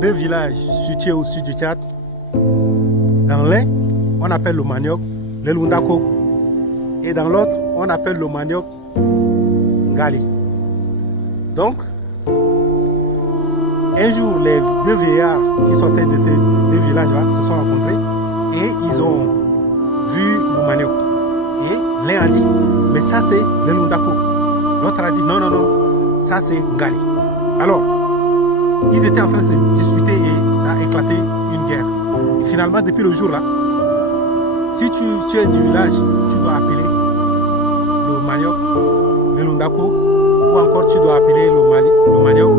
deux villages situés au sud du Tchad. Dans l'un, on appelle le manioc le Lundako. Et dans l'autre, on appelle le manioc Ngali. Donc, un jour, les deux vieillards qui sortaient de ces deux villages-là se sont rencontrés et ils ont vu le manioc. Et l'un a dit, mais ça c'est le Lundako. L'autre a dit, non, non, non, ça c'est Ngali. Alors, ils étaient en train de se disputer et ça a éclaté une guerre. Et finalement, depuis le jour-là, si tu es du village, tu dois appeler le manioc le Lundako, ou encore tu dois appeler le manioc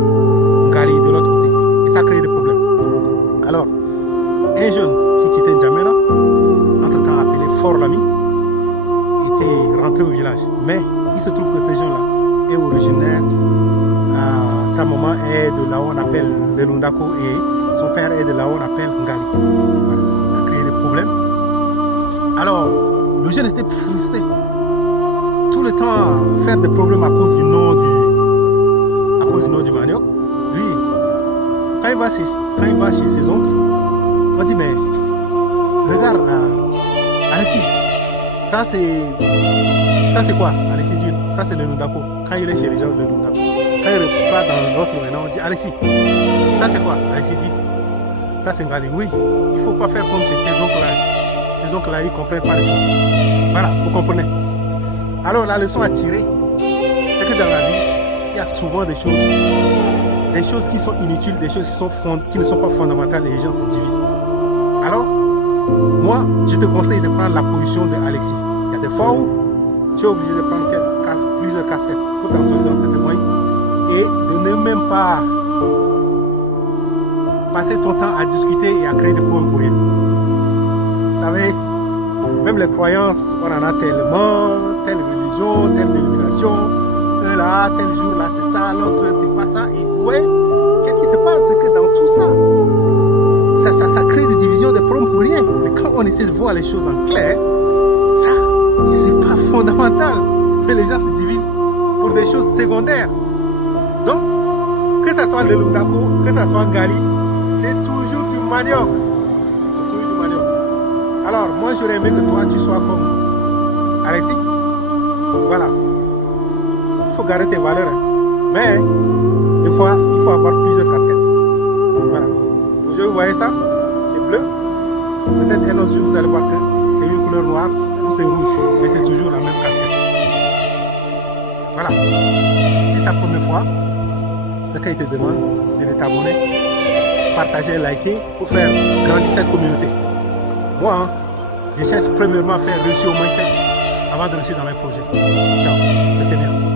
Ngali de l'autre côté. Et ça crée des problèmes. Alors, un jeune qui quittait N'Djamena, entre-temps appelé Fort Lami, était rentré au village. Mais il se trouve que ce jeune-là est originaire, sa maman est de là où on appelle le Lundako et son père est de là où on appelle Ngali. Voilà. Ça a créé des problèmes. Alors, le jeune était frustré. Tout le temps faire des problèmes à cause du nom du manioc. Lui, quand il va chez ses oncles, on dit mais regarde Alexis, ça c'est quoi? Alexis dit ça c'est le Lundako. Quand il est chez les gens le Lundako. Quand il repart dans l'autre maintenant, on dit Alexis, ça c'est quoi? Alexis dit ça c'est Ngali. Oui, il ne faut pas faire comme chez ces oncles-là. Les oncles là, ils ne comprennent pas les choses. Voilà, vous comprenez. Alors la leçon à tirer, c'est que dans la vie, il y a souvent des choses qui sont inutiles, des choses qui ne sont pas fondamentales et les gens se divisent. Alors, moi, je te conseille de prendre la position de Alexis. Il y a des fois où tu es obligé de prendre plusieurs casquettes pour t'en sortir dans cette moyenne et de ne même pas passer ton temps à discuter et à créer des problèmes pour rien. Vous savez, même les croyances, on en a tellement, telle religion, telle dénomination, là, tel jour, là, c'est ça, l'autre, c'est pas ça. Et vous voyez, qu'est-ce qui se passe? C'est que dans tout ça, ça crée des divisions, des problèmes pour rien. Mais quand on essaie de voir les choses en clair, ça, c'est pas fondamental. Mais les gens se divisent pour des choses secondaires. Donc, que ce soit le Lundako, que ce soit Ngali, c'est toujours du manioc. Alors, moi, j'aurais aimé que toi, tu sois comme Alexis. Voilà. Il faut garder tes valeurs. Hein. Mais, des fois, il faut avoir plusieurs casquettes. Voilà. Aujourd'hui, vous voyez ça? C'est bleu. Peut-être un autre jour, vous allez voir que c'est une couleur noire ou c'est rouge. Mais c'est toujours la même casquette. Voilà. Si c'est la première fois, ce qu'il te demande, c'est de t'abonner, partager, liker pour faire grandir cette communauté. Moi, hein, je cherche premièrement à faire réussir au mindset avant de réussir dans mes projets. Ciao, c'était bien.